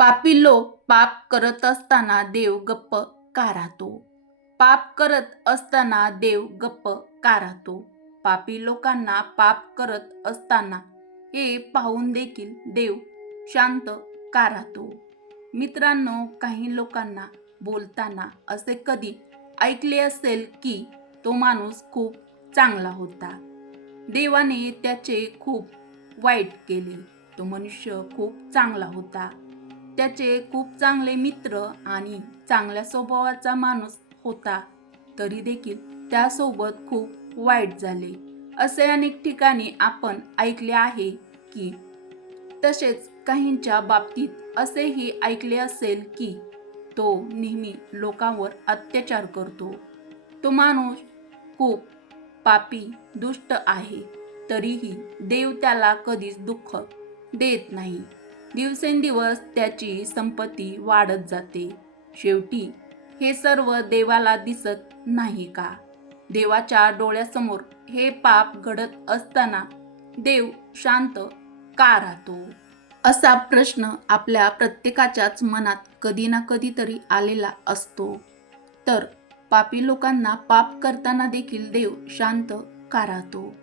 पापी लोक पाप करत असताना देव गप्प का राहतो पाप करत असताना देव गप्प का राहतो पापी लोकांना पाप करत असताना हे पाहून देखील देव शांत का राहतो मित्रांनो काही लोकांना बोलताना असे कधी ऐकले असेल की तो माणूस खूप चांगला होता. देवाने त्याचे खूप वाईट केले. तो मनुष्य खूप चांगला होता. त्याचे खूप चांगले मित्र आणि चांगल्या स्वभावाचा माणूस होता तरी देखील त्यासोबत खूप वाईट झाले. असे अनेक ठिकाणी आपण ऐकले आहे की तसेच काहींच्या बाबतीत असेही ऐकले असेल की तो नेहमी लोकांवर अत्याचार करतो. तो माणूस खूप पापी दुष्ट आहे तरीही देव त्याला कधीच दुःख देत नाही. दिवसेंदिवस त्याची संपत्ती वाढत जाते. शेवटी हे सर्व देवाला दिसत नाही का? देवाच्या डोळ्यासमोर हे पाप घडत असताना देव शांत का राहतो? असा प्रश्न आपल्या प्रत्येकाच्याच मनात कधी ना कधीतरी आलेला असतो. तर पापी लोकांना पाप करताना देखील देव शांत का राहतो?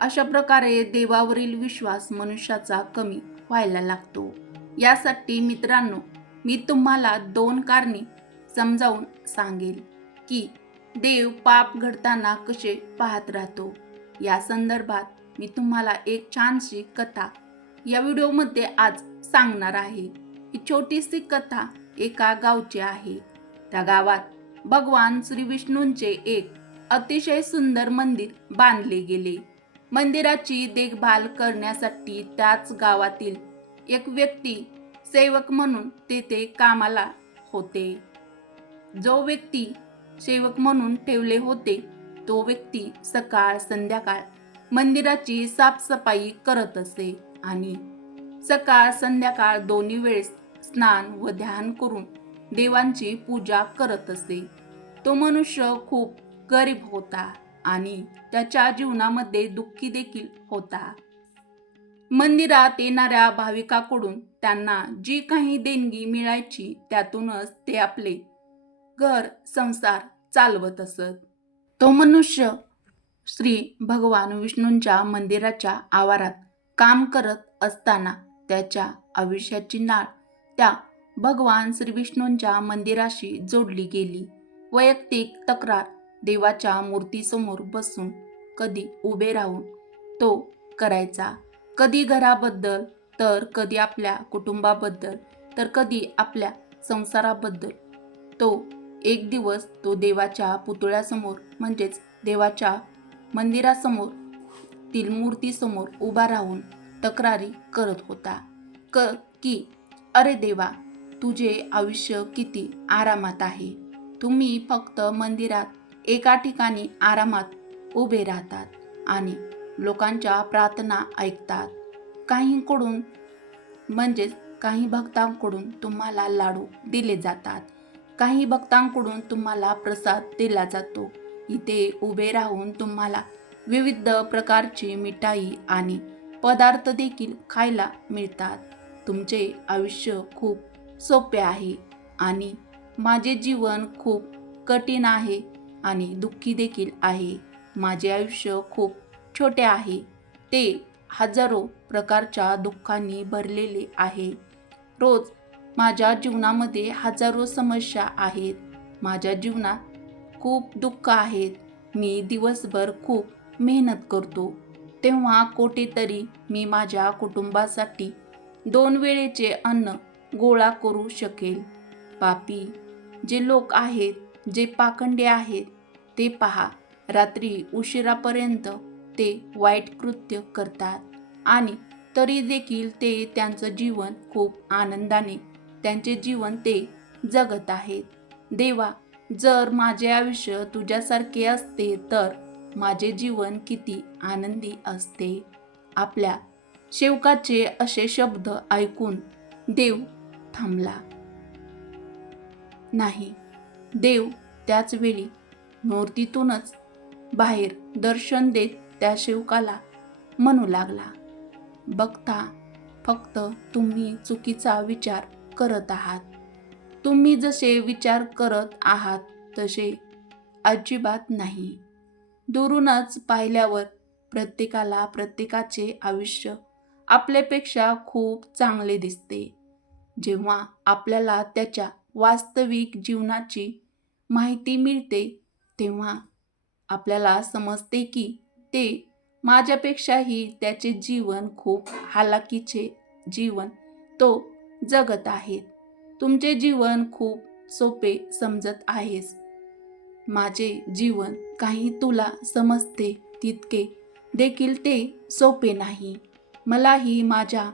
अशा प्रकारे देवावरील विश्वास मनुष्याचा कमी व्हायला लागतो. यासाठी मित्रांनो मी तुम्हाला दोन कारणे समजावून सांगेल की देव पाप घडताना कसे पाहत राहतो. या संदर्भात मी तुम्हाला एक छानशी कथा या व्हिडिओमध्ये आज सांगणार आहे. ही छोटीशी कथा एका गावची आहे. त्या गावात भगवान श्री विष्णूंचे एक अतिशय सुंदर मंदिर बांधले गेले. मंदिराची देखभाल करण्यासाठी त्याच गावातील एक व्यक्ती सेवक म्हणून तेथे कामाला होते. जो व्यक्ती सेवक म्हणून ठेवले होते तो व्यक्ती सकाळ संध्याकाळ मंदिराची साफसफाई करत असे आणि सकाळ संध्याकाळ दोन्ही वेळेस स्नान व ध्यान करून देवांची पूजा करत असे. तो मनुष्य खूप गरीब होता. आणि त्याच्या जीवनामध्ये दुःखी देखील होता. मंदिरात येणाऱ्या भाविकाकडून त्यांना जी काही देणगी मिळायची त्यातूनच ते आपले घर संसार चालवत असत. तो मनुष्य श्री भगवान विष्णूंच्या मंदिराच्या आवारात काम करत असताना त्याच्या आयुष्याची नाळ त्या भगवान श्री विष्णूंच्या मंदिराशी जोडली गेली. वैयक्तिक तक्रार देवाच्या मूर्तीसमोर बसून कधी उभे राहून तो करायचा. कधी घराबद्दल तर कधी आपल्या कुटुंबाबद्दल तर कधी आपल्या संसाराबद्दल. तो एक दिवस तो देवाच्या पुतळ्यासमोर म्हणजेच देवाच्या मंदिरासमोर तील मूर्तीसमोर उभा राहून तक्रारी करत होता. क की अरे देवा तुझे आयुष्य किती आरामात आहे. तुम्ही फक्त मंदिरात एका ठिकाणी आरामात उभे राहतात आणि लोकांच्या प्रार्थना ऐकतात. काहींकडून म्हणजेच काही भक्तांकडून तुम्हाला लाडू दिले जातात. काही भक्तांकडून तुम्हाला प्रसाद दिला जातो. इथे उभे राहून तुम्हाला विविध प्रकारची मिठाई आणि पदार्थ देखील खायला मिळतात. तुमचे आयुष्य खूप सोपे आहे आणि माझे जीवन खूप कठीण आहे. आणि दुःखी देखील आहे. माझे आयुष्य खूप छोटे आहे. ते हजारो प्रकारच्या दुःखांनी भरलेले आहे. रोज माझ्या जीवनामध्ये हजारो समस्या आहेत. माझ्या जीवनात खूप दुःख आहेत. मी दिवसभर खूप मेहनत करतो. तेव्हा कोठेतरी मी माझ्या कुटुंबासाठी दोन वेळेचे अन्न गोळा करू शकेल. पापी जे लोक आहेत जे पाखंडे आहेत ते पहा. रात्री उशिरापर्यंत ते वाईट कृत्य करतात. आणि तरी देखील ते त्यांचं जीवन खूप आनंदाने त्यांचे जीवन ते जगत आहेत. देवा जर माझे आयुष्य तुझ्यासारखे असते तर माझे जीवन किती आनंदी असते. आपल्या शेवकाचे असे शब्द ऐकून देव थांबला. नाही देव त्याच वेळी मूर्तीतूनच बाहेर दर्शन देत त्या शेवकाला म्हणू लागला बघता फक्त तुम्ही चुकीचा विचार करत आहात. तुम्ही जसे विचार करत आहात तसे अजिबात नाही. दुरूनच पाहिल्यावर प्रत्येकाला प्रत्येकाचे आयुष्य आपल्यापेक्षा खूप चांगले दिसते. जेव्हा आपल्याला त्याच्या वास्तविक जीवनाची माहिती मिळते तेव्हा आपल्याला समजते की ते माझ्यापेक्षाही त्याचे जीवन खूप हालाकीचे जीवन तो जगत आहे. तुमचे जीवन खूप सोपे समजत आहेस. माझे जीवन काही तुला समजते तितके देखील ते सोपे नाही. मलाही माझ्या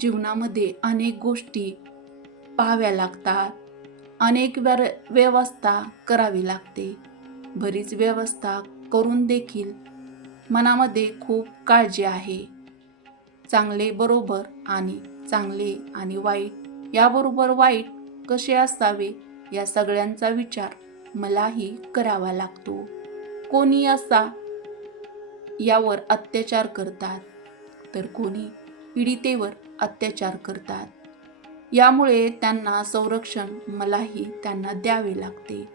जीवनामध्ये अनेक गोष्टी पाहाव्या लागतात. अनेक व्यर व्यवस्था करावी लागते. बरीच व्यवस्था करून देखील मनामध्ये खूप काळजी आहे. चांगले बरोबर आणि चांगले आणि वाईट याबरोबर वाईट कसे असावे या सगळ्यांचा विचार मलाही करावा लागतो. कोणी असा यावर अत्याचार करतात तर कोणी पीडितेवर अत्याचार करतात. यामुळे त्यांना संरक्षण मलाही त्यांना द्यावे लागते.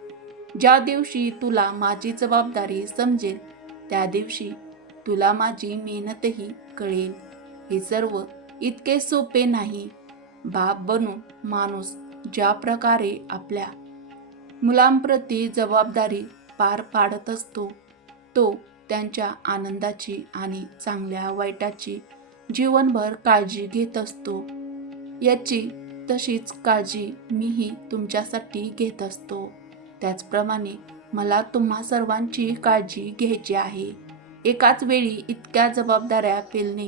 ज्या दिवशी तुला माझी जबाबदारी समजेल त्या दिवशी तुला माझी मेहनतही कळेल. हे सर्व इतके सोपे नाही. बाप बनून माणूस ज्या प्रकारे आपल्या मुलांप्रती जबाबदारी पार पाडत असतो तो त्यांच्या आनंदाची आणि चांगल्या वाईटाची जीवनभर काळजी घेत असतो. याची तशीच काळजी मीही तुमच्यासाठी घेत असतो. त्याचप्रमाणे मला तुम्हा सर्वांची काळजी घ्यायची आहे. एकाच वेळी इतक्या जबाबदाऱ्या पेलणे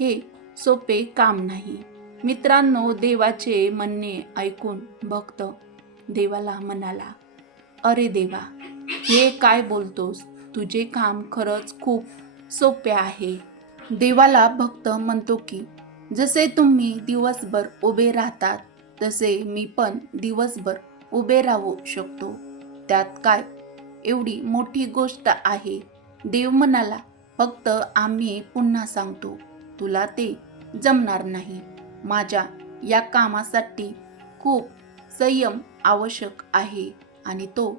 हे सोपे काम नाही. मित्रांनो देवाचे म्हणणे ऐकून भक्त देवाला म्हणाला अरे देवा हे काय बोलतोस? तुझे काम खरंच खूप सोपे आहे. देवाला भक्त म्हणतो की जसे तुम्ही दिवसभर उभे राहतात तसे मी पण दिवसभर उभे राहू शकतो. त्यात काय? एवढी मोठी गोष्ट आहे. देव म्हणाला फक्त आम्ही पुन्हा सांगतो तुला ते जमणार नाही. माझ्या या कामासाठी खूप संयम आवश्यक आहे आणि तो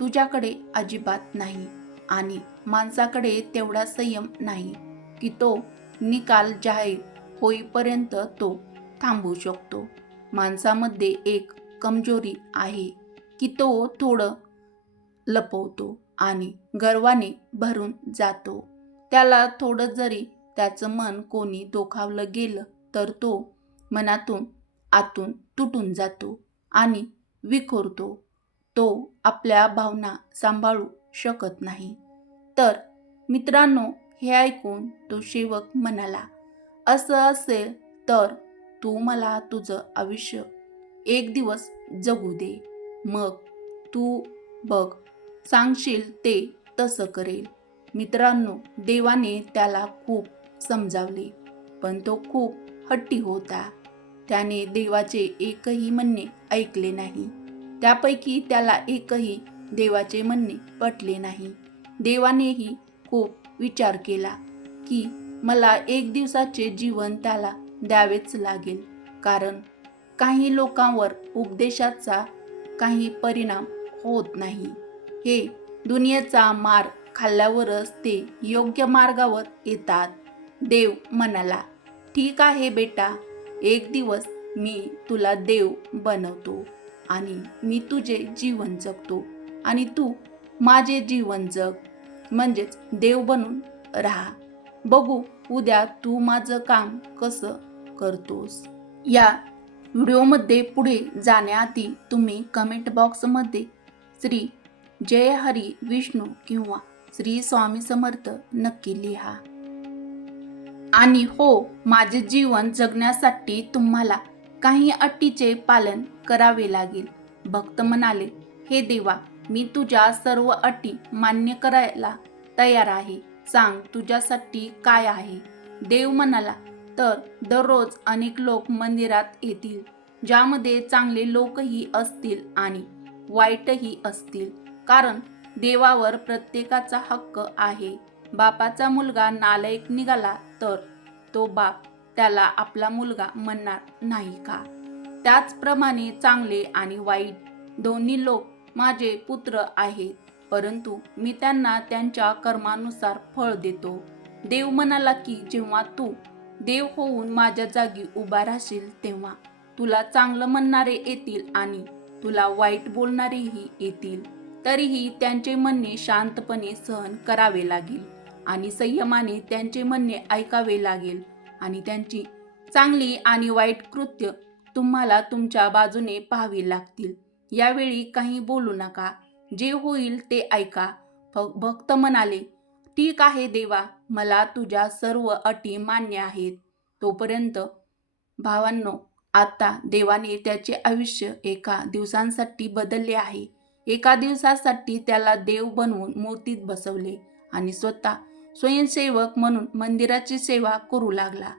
तुझ्याकडे अजिबात नाही आणि माणसाकडे तेवढा संयम नाही की तो निकाल जाहीर होईपर्यंत तो थांबू शकतो. माणसामध्ये एक कमजोरी आहे की तो थोडं लपवतो आणि गर्वाने भरून जातो. त्याला थोडं जरी त्याचं मन कोणी दोखावलं गेलं तर तो मनातून आतून तुटून जातो आणि विखुरतो. तो आपल्या भावना सांभाळू शकत नाही. तर मित्रांनो हे ऐकून तो सेवक म्हणाला असं असेल तर तू मला तुझं आयुष्य एक दिवस जगू दे. मग तू बघ सांगशील ते तसं करेल. मित्रांनो देवाने त्याला खूप समजावले पण तो खूप हट्टी होता. त्याने देवाचे एकही म्हणणे ऐकले नाही. त्यापैकी त्याला एकही देवाचे म्हणणे पटले नाही. देवानेही खूप विचार केला की मला एक दिवसाचे जीवन त्याला द्यावेच लागेल. कारण काही लोकांवर उपदेशाचा काही परिणाम होत नाही. हे दुनियेचा मार खाल्ल्यावरच ते योग्य मार्गावर येतात. देव म्हणाला ठीक आहे बेटा एक दिवस मी तुला देव बनवतो आणि मी तुझे जीवन जगतो आणि तू माझे जीवन जग. म्हणजेच देव बनून राहा. बघू उद्या तू माझं काम कसं करतोस. या व्हिडिओमध्ये पुढे जाण्याआधी तुम्ही कमेंट बॉक्समध्ये श्री जय हरी विष्णू किंवा श्री स्वामी समर्थ नक्की लिहा. आणि हो माझे जीवन जगण्यासाठी तुम्हाला काही अटीचे पालन करावे लागेल. भक्त म्हणाले हे देवा मी तुझ्या सर्व अटी मान्य करायला तयार आहे. सांग तुझ्यासाठी काय आहे? देव म्हणाला तर दररोज अनेक लोक मंदिरात येतील ज्यामध्ये चांगले लोकही असतील आणि वाईटही असतील. कारण देवावर प्रत्येकाचा हक्क आहे. बापाचा मुलगा नालायक निघाला तर तो बाप त्याला आपला मुलगा म्हणणार नाही का? त्याचप्रमाणे चांगले आणि वाईट दोन्ही लोक माझे पुत्र आहेत. परंतु मी त्यांना त्यांच्या कर्मानुसार फळ देतो. देव म्हणाला की जेव्हा तू देव होऊन माझ्या जागी उभा राहशील तेव्हा तुला चांगलं म्हणणारे येतील आणि तुला वाईट बोलणारेही येतील. तरीही त्यांचे म्हणणे शांतपणे सहन करावे लागेल आणि संयमाने त्यांचे म्हणणे ऐकावे लागेल आणि त्यांची चांगली आणि वाईट कृत्य तुम्हाला तुमच्या बाजूने पाहावी लागतील. यावेळी काही बोलू नका. जे होईल ते ऐका. भक्त म्हणाले ठीक आहे देवा मला तुझ्या सर्व अटी मान्य आहेत. तोपर्यंत भावांनो आता देवाने त्याचे आयुष्य एका दिवसांसाठी बदलले आहे. एका दिवसासाठी त्याला देव बनवून मूर्तीत बसवले आणि स्वतः स्वयंसेवक म्हणून मंदिराची सेवा करू लागला.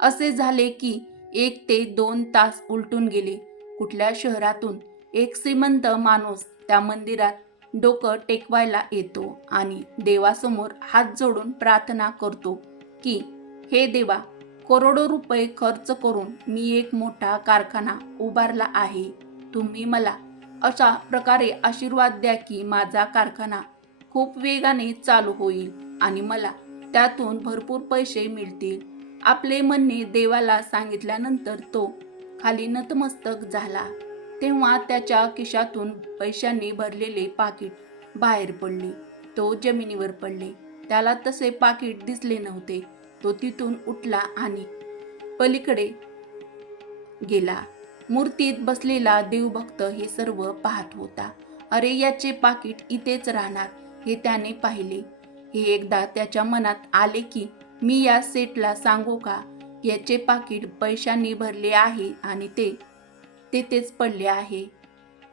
असे झाले की एक ते दोन तास उलटून गेले. कुठल्या शहरातून एक श्रीमंत माणूस त्या मंदिरात डोकं टेकवायला येतो आणि देवासमोर हात जोडून प्रार्थना करतो की हे देवा करोडो रुपये खर्च करून मी एक मोठा कारखाना उभारला आहे. तुम्ही मला अशा प्रकारे आशीर्वाद द्या की माझा कारखाना खूप वेगाने चालू होईल आणि मला त्यातून भरपूर पैसे मिळतील. आपले म्हणणे देवाला सांगितल्यानंतर तो खाली नतमस्तक झाला. तेव्हा त्याच्या खिशातून पैशांनी भरलेले पाकिट बाहेर पडले. तो जमिनीवर पडले. त्याला तसे पाकिट दिसले नव्हते. तो तिथून उठला आणि पलीकडे गेला. मूर्तीत बसलेला देवभक्त हे सर्व पाहत होता. अरे याचे पाकिट इथेच राहणार हे त्याने पाहिले. हे एकदा त्याच्या मनात आले की मी या सेटला सांगू का? याचे पाकिट पैशांनी भरले आहे आणि ते तेथेच पडले आहे.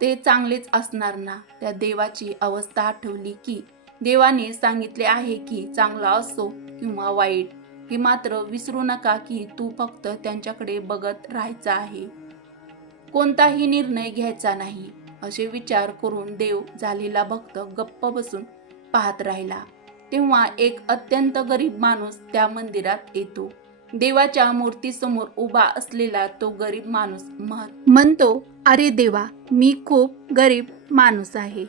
ते चांगलेच असणार ना? त्या देवाची अवस्था आठवली की देवाने सांगितले आहे की चांगला असो किंवा वाईट हे मात्र विसरू नका की तू फक्त त्यांच्याकडे बघत राहायचा आहे. कोणताही निर्णय घ्यायचा नाही. असे विचार करून देव झालेला भक्त गप्प बसून पाहत राहिला. तेव्हा एक अत्यंत गरीब माणूस त्या मंदिरात येतो. देवाच्या मूर्तीसमोर उभा असलेला तो गरीब माणूस म्हणतो अरे देवा मी खूप गरीब माणूस आहे.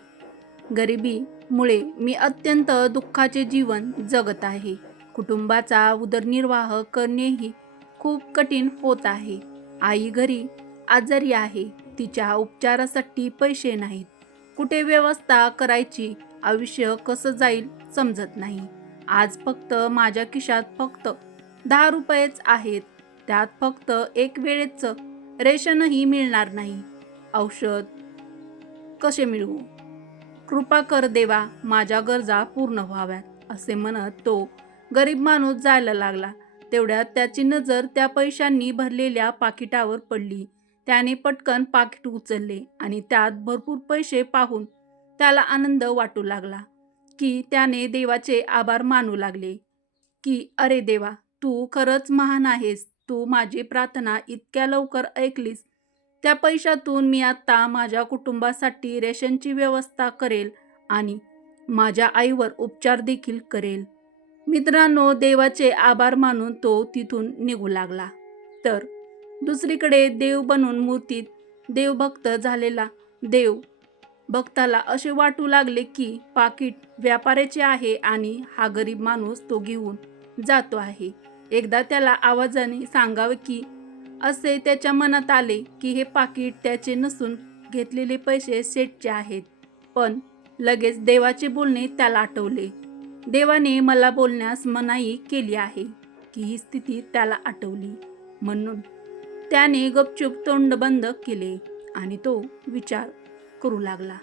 गरिबीमुळे मी अत्यंत दुःखाचे जीवन जगत आहे. कुटुंबाचा उदरनिर्वाह करणेही खूप कठीण होत आहे. आई घरी आजारी आहे. तिच्या उपचारासाठी पैसे नाहीत. कुठे व्यवस्था करायची? आयुष्य कसं जाईल समजत नाही. आज फक्त माझ्या खिशात फक्त दहा रुपयेच आहेत. त्यात फक्त एक वेळेचं रेशनही मिळणार नाही. औषध कसे मिळवू? कृपा कर देवा माझ्या गरजा पूर्ण व्हाव्यात असे म्हणत तो गरीब माणूस जायला लागला. तेवढ्यात त्याची नजर त्या पैशांनी भरलेल्या पाकिटावर पडली. त्याने पटकन पाकिट उचलले आणि त्यात भरपूर पैसे पाहून त्याला आनंद वाटू लागला की त्याने देवाचे आभार मानू लागले की अरे देवा तू खरंच महान आहेस. तू माझी प्रार्थना इतक्या लवकर ऐकलीस. त्या पैशातून मी आत्ता माझ्या कुटुंबासाठी रेशनची व्यवस्था करेल आणि माझ्या आईवर उपचार देखील करेल. मित्रांनो देवाचे आभार मानून तो तिथून निघू लागला. तर दुसरीकडे देव बनून मूर्तीत देवभक्त झालेला देव भक्ताला असे वाटू लागले की पाकिट व्यापाऱ्याचे आहे आणि हा गरीब माणूस तो घेऊन जातो आहे. एकदा त्याला आवाजाने सांगावे की असे त्याच्या मनात आले की हे पाकिट त्याचे नसून घेतलेले पैसे सेटचे आहेत. पण लगेच देवाचे बोलणे त्याला आठवले. देवाने मला बोलण्यास मनाई केली आहे की ही स्थिती त्याला आठवली. म्हणून त्याने गपचूप तोंड बंद केले आणि तो विचार करू लागला.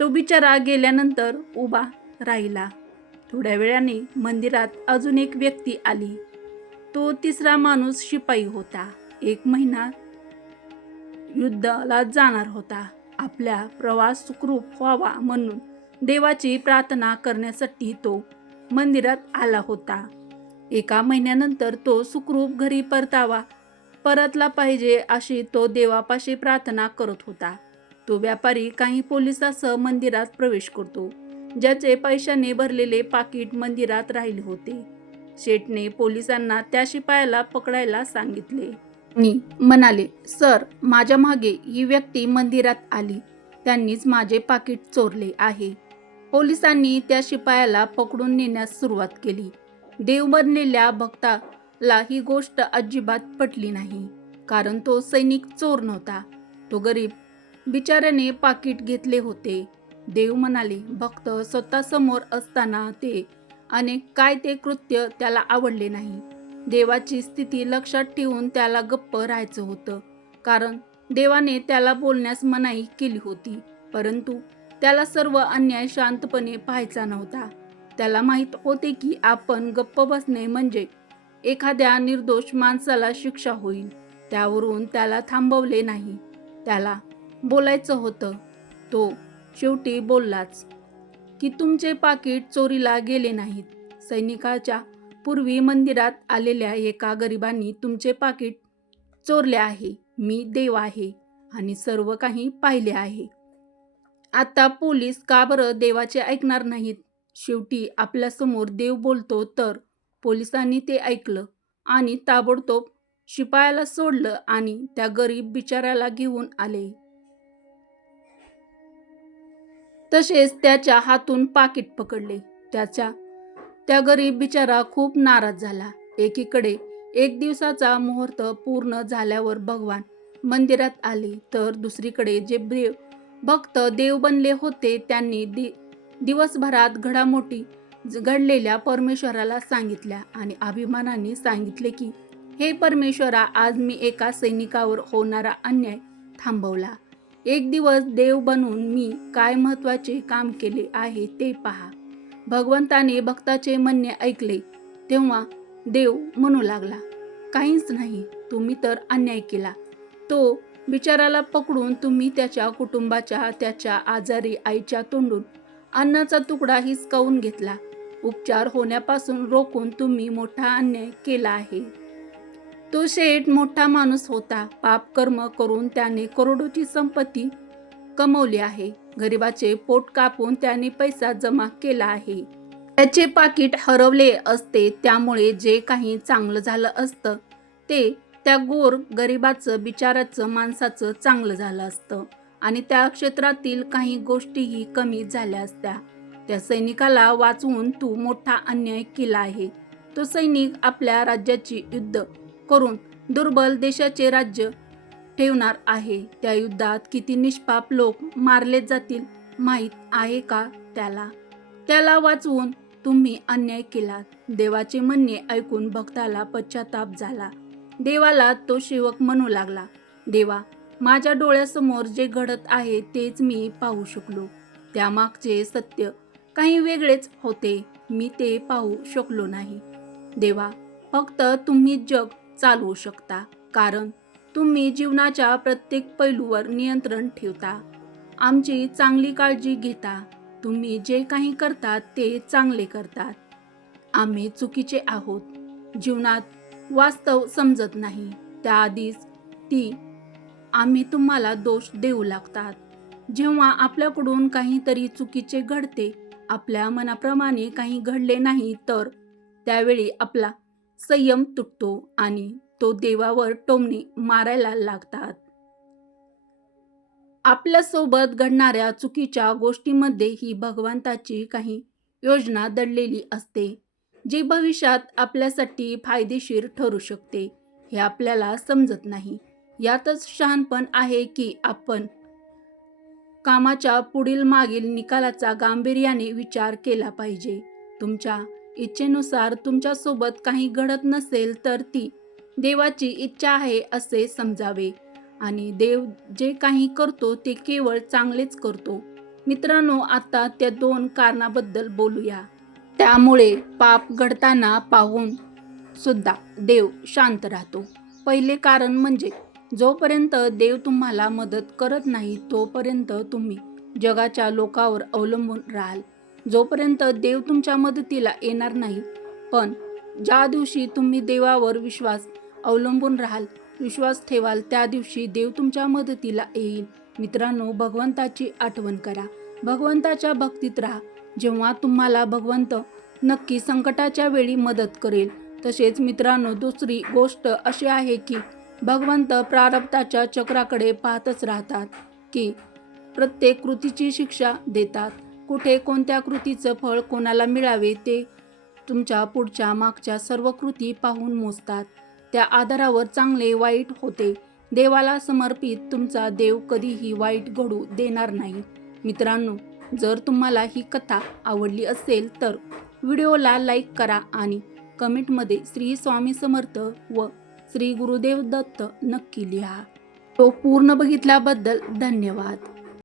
तो बिचारा गेल्यानंतर उभा राहिला. थोड्या वेळाने मंदिरात अजून एक व्यक्ती आली. तो तिसरा माणूस शिपाई होता. एक महिना युद्धाला जाणार होता. आपल्या प्रवास सुखरूप व्हावा म्हणून देवाची प्रार्थना करण्यासाठी तो मंदिरात आला होता. एका महिन्यानंतर तो सुखरूप घरी परतावा परतला पाहिजे अशी तो देवापाशी प्रार्थना करत होता. तो व्यापारी काही पोलिसासह मंदिरात प्रवेश करतो ज्याचे पैशाने भरलेले पाकिट मंदिरात राहिले होते. शेठने पोलिसांना त्या शिपायाला पकडायला सांगितले. मी म्हणाले सर माझ्या मागे ही व्यक्ती मंदिरात आली. त्यांनीच माझे पाकिट चोरले आहे. पोलिसांनी त्या शिपायाला पकडून नेण्यास सुरुवात केली. देव बनलेल्या भक्ताला ही गोष्ट अजिबात पटली नाही कारण तो सैनिक चोर नव्हता. तो गरीब बिचाऱ्याने पाकिट घेतले होते. देव म्हणाले भक्त स्वतःसमोर असताना ते अनेक काय ते कृत्य त्याला आवडले नाही. देवाची स्थिती लक्षात ठेवून त्याला गप्प राहायचं होतं. कारण देवाने त्याला बोलण्यास मनाई केली होती. परंतु त्याला सर्व अन्याय शांतपणे पाहायचा नव्हता. त्याला माहीत होते की आपण गप्प बसणे म्हणजे एखाद्या निर्दोष माणसाला शिक्षा होईल. त्यावरून त्याला थांबवले नाही. त्याला बोलायचं होतं. तो शेवटी बोललाच. की तुमचे पाकिट चोरीला गेले नाहीत. सैनिकाच्या पूर्वी मंदिरात आलेल्या एका गरिबांनी तुमचे पाकिट चोरले आहे. मी देव आहे आणि सर्व काही पाहिले आहे. आता पोलीस का बरं देवाचे ऐकणार नाहीत? शेवटी आपल्यासमोर देव बोलतो तर पोलिसांनी ते ऐकलं आणि ताबडतोब शिपायाला सोडलं आणि त्या गरीब बिचाऱ्याला घेऊन आले. तसेच त्याच्या हातून पाकिट पकडले. त्याच्या त्या गरीब बिचारा खूप नाराज झाला. एकीकडे एक दिवसाचा मुहूर्त पूर्ण झाल्यावर भगवान मंदिरात आले तर दुसरीकडे जे ब्रेव भक्त देव बनले होते त्यांनी दि दिवसभरात घडामोडी घडलेल्या परमेश्वराला सांगितल्या आणि अभिमानाने सांगितले की हे परमेश्वरा आज मी एका सैनिकावर होणारा अन्याय थांबवला. एक दिवस देव बनून मी काय महत्त्वाचे काम केले आहे ते पहा. भगवंताने भक्ताचे म्हणणे ऐकले तेव्हा देव म्हणू लागला काहीच नाही तुम्ही तर अन्याय केला. तो बिचाराला पकडून तुम्ही त्याच्या कुटुंबाच्या त्याच्या आजारी आईच्या तोंडून अन्नाचा तुकडा हिसकावून घेतला. उपचार होण्यापासून रोखून तुम्ही मोठा अन्याय केला आहे. तो शेठ मोठा माणूस होता. पाप कर्म करून त्याने करोडोची संपत्ती कमवली आहे. गरिबाचे पोट कापून त्याने पैसा जमा केला आहे. त्याचे पाकिट हरवले असते त्यामुळे जे काही चांगलं झालं असतं ते त्या गोर गरिबाचं बिचाराचं माणसाचं चांगलं झालं असतं. आणि त्या क्षेत्रातील काही गोष्टीही कमी झाल्या असत्या. त्या सैनिकाला वाचवून तू मोठा अन्याय केला आहे. तो सैनिक आपल्या राज्याची युद्ध करून दुर्बल देशाचे राज्य ठेवणार आहे. त्या युद्धात किती निष्पाप लोक मारले जातील माहीत आहे का त्याला? त्याला वाचवून तुम्ही अन्याय केलात. देवाचे म्हणणे ऐकून भक्ताला पश्चाताप झाला. देवाला तो सेवक म्हणू लागला देवा माझ्या डोळ्यासमोर जे घडत आहे तेच मी पाहू शकलो. त्यामागचे सत्य काही वेगळेच होते. मी ते पाहू शकलो नाही. देवा फक्त तुम्ही जग चालवू शकता. कारण तुम्ही जीवनाच्या प्रत्येक पैलूवर नियंत्रण ठेवता. आमची चांगली काळजी घेता. तुम्ही जे काही करतात ते चांगले करतात. आम्ही चुकीचे आहोत. जीवनात वास्तव समजत नाही. त्याआधीच ती आम्ही तुम्हाला दोष देऊ लागतात. जेव्हा आपल्याकडून काहीतरी चुकीचे घडते आपल्या मनाप्रमाणे काही घडले नाही तर त्यावेळी आपला संयम तुटतो आणि तो देवावर टोमणे मारायला लागतात. आपल्यासोबत घडणाऱ्या चुकीच्या गोष्टीमध्ये ही भगवंताची काही योजना दडलेली असते जी भविष्यात आपल्यासाठी फायदेशीर ठरू शकते हे आपल्याला समजत नाही. यातच शहाणपण आहे की आपण कामाच्या पुढील मागील निकालाचा गांभीर्याने विचार केला पाहिजे. तुमच्या इच्छेनुसार तुमच्यासोबत काही घडत नसेल तर ती देवाची इच्छा आहे असे समजावे. आणि देव जे काही करतो ते केवळ चांगलेच करतो. मित्रांनो आता त्या दोन कारणाबद्दल बोलूया. त्यामुळे पाप घडताना पाहून सुद्धा देव शांत राहतो. पहिले कारण म्हणजे जोपर्यंत देव तुम्हाला मदत करत नाही तोपर्यंत तुम्ही जगाच्या लोकावर अवलंबून राहाल. जोपर्यंत देव तुमच्या मदतीला येणार नाही पण ज्या दिवशी तुम्ही देवावर विश्वास अवलंबून राहाल विश्वास ठेवाल त्या दिवशी देव तुमच्या मदतीला येईल. मित्रांनो भगवंताची आठवण करा. भगवंताच्या भक्तीत राहा. जेव्हा तुम्हाला भगवंत नक्की संकटाच्या वेळी मदत करेल तसेच मित्रांनो दुसरी गोष्ट अशी आहे की भगवंत प्रारब्धाच्या चक्राकडे पाहतच राहतात की प्रत्येक कृतीची शिक्षा देतात. कुठे कोणत्या कृतीचं फळ कोणाला मिळावे ते तुमच्या पुढच्या मागच्या सर्व कृती पाहून मोजतात. त्या आधारावर चांगले वाईट होते. देवाला समर्पित तुमचा देव कधीही वाईट घडू देणार नाही. मित्रांनो जर तुम्हाला ही कथा आवडली असेल तर व्हिडिओला लाईक करा आणि कमेंटमध्ये श्री स्वामी समर्थ व श्री गुरुदेव दत्त नक्की लिहा. तो पूर्ण बघितल्याबद्दल धन्यवाद.